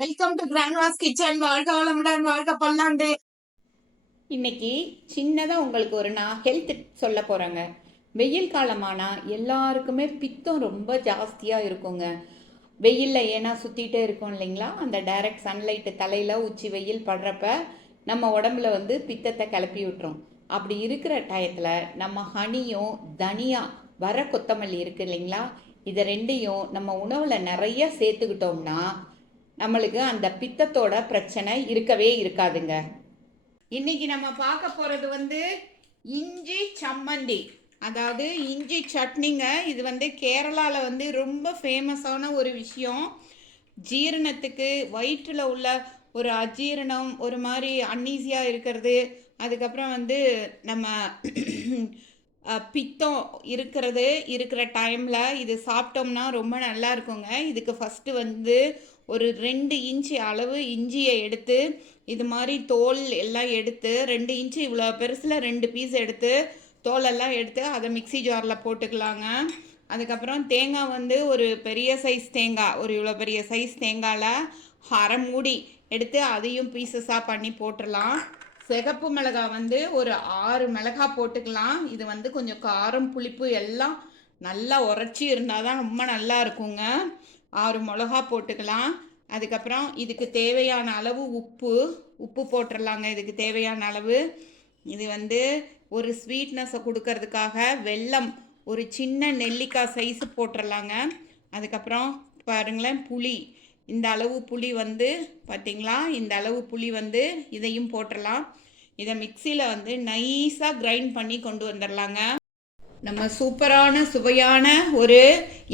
Welcome to Grandma's kitchen. வாழ்க வளமுடன், வாழ்க பல்லாண்டு. இன்னைக்கு சின்னதாக உங்களுக்கு ஒரு நான் ஹெல்த் சொல்ல போகிறேங்க. வெயில் காலமானா எல்லாருக்குமே பித்தம் ரொம்ப ஜாஸ்தியாக இருக்குங்க. வெயிலில் ஏன்னா சுற்றிட்டே இருக்கும் இல்லைங்களா, அந்த டைரக்ட் சன்லைட்டு தலையில் உச்சி வெயில் படுறப்ப நம்ம உடம்புல பித்தத்தை கிளப்பி விட்டுரும். அப்படி இருக்கிற டயத்தில் நம்ம ஹனியும் தனியா வர கொத்தமல்லி இருக்குது இல்லைங்களா, இதை ரெண்டையும் நம்ம உணவில் நிறைய சேர்த்துக்கிட்டோம்னா நம்மளுக்கு அந்த பித்தத்தோட பிரச்சனை இருக்கவே இருக்காதுங்க. இன்னைக்கு நம்ம பார்க்க போகிறது இஞ்சி சம்மந்தி, அதாவது இஞ்சி சட்னிங்க. இது கேரளாவில் ரொம்ப ஃபேமஸான ஒரு விஷயம். ஜீரணத்துக்கு, வயிற்றில் உள்ள ஒரு அஜீரணம், ஒரு மாதிரி அன்னீசியாக இருக்கிறது, அதுக்கப்புறம் நம்ம பித்தம் இருக்கிற டைமில் இது சாப்பிட்டோம்னா ரொம்ப நல்லா இருக்குங்க. இதுக்கு ஃபஸ்ட்டு ஒரு 2 இன்ச்சு அளவு இஞ்சியை எடுத்து இது மாதிரி தோல் எல்லாம் எடுத்து 2 இன்ச்சு இவ்வளோ பெருசில் 2 பீஸ் எடுத்து தோலெல்லாம் எடுத்து அதை மிக்சி ஜாரில் போட்டுக்கலாங்க. அதுக்கப்புறம் தேங்காய் ஒரு பெரிய சைஸ் தேங்காய், ஒரு இவ்வளோ பெரிய சைஸ் தேங்காயில் அரை மூடி எடுத்து அதையும் பீசஸாக பண்ணி போட்டுடலாம். சிகப்பு மிளகாய் ஒரு 6 மிளகாய் போட்டுக்கலாம். இது கொஞ்சம் காரம் புளிப்பு எல்லாம் நல்லா உரைச்சி இருந்தால் தான் ரொம்ப நல்லா இருக்குங்க. 6 மிளகா போட்டுக்கலாம். அதுக்கப்புறம் இதுக்கு தேவையான அளவு உப்பு போட்டுடலாங்க. இதுக்கு தேவையான அளவு. இது ஒரு ஸ்வீட்னஸை கொடுக்கறதுக்காக வெல்லம் ஒரு சின்ன நெல்லிக்காய் சைஸு போட்டுடலாங்க. அதுக்கப்புறம் பாருங்களேன், புளி இந்த அளவு புளி பார்த்திங்களா, இந்த அளவு புளி இதையும் போட்டுடலாம். இதை மிக்சியில் நைஸாக கிரைண்ட் பண்ணி கொண்டு வந்துடலாங்க. நம்ம சூப்பரான சுவையான ஒரு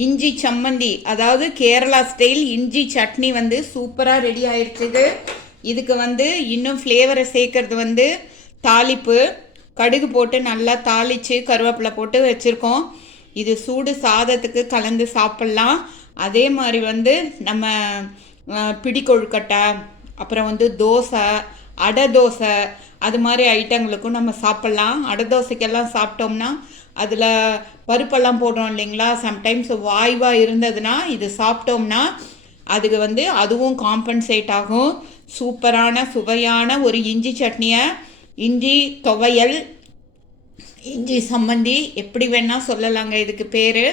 இஞ்சி சம்மந்தி, அதாவது கேரளா ஸ்டைல் இஞ்சி சட்னி சூப்பராக ரெடி ஆயிடுச்சுது. இதுக்கு இன்னும் ஃப்ளேவரை சேர்க்கறது தாளிப்பு, கடுகு போட்டு நல்லா தாளித்து கருவேப்பிலை போட்டு வச்சுருக்கோம். இது சூடு சாதத்துக்கு கலந்து சாப்பிட்லாம். அதே மாதிரி நம்ம பிடிக்கொழுக்கட்டை, அப்புறம் தோசை, அடை தோசை, அது மாதிரி ஐட்டங்களுக்கும் நம்ம சாப்பிட்லாம். அடை தோசைக்கெல்லாம் சாப்பிட்டோம்னா அதில் பருப்பெல்லாம் போடுறோம் இல்லைங்களா, சம்டைம்ஸ் வாய்வாக இருந்ததுன்னா இது சாப்பிட்டோம்னா அதுக்கு அதுவும் காம்பன்சேட் ஆகும். சூப்பரான சுவையான ஒரு இஞ்சி சட்னியை, இஞ்சி துவையல், இஞ்சி சம்மந்தி எப்படி வேணால் சொல்லலாங்க, இதுக்கு பேர்.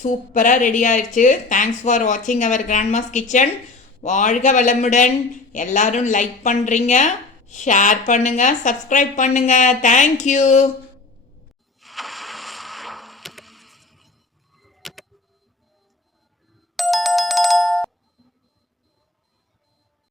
சூப்பராக ரெடி ஆயிடுச்சு. தேங்க்ஸ் ஃபார் வாட்சிங் அவர் கிராண்ட்மாஸ் கிச்சன். வாழ்க வளமுடன். எல்லாரும் லைக் பண்ணுறீங்க, ஷேர் பண்ணுங்கள், சப்ஸ்கிரைப் பண்ணுங்கள். தேங்க்யூ.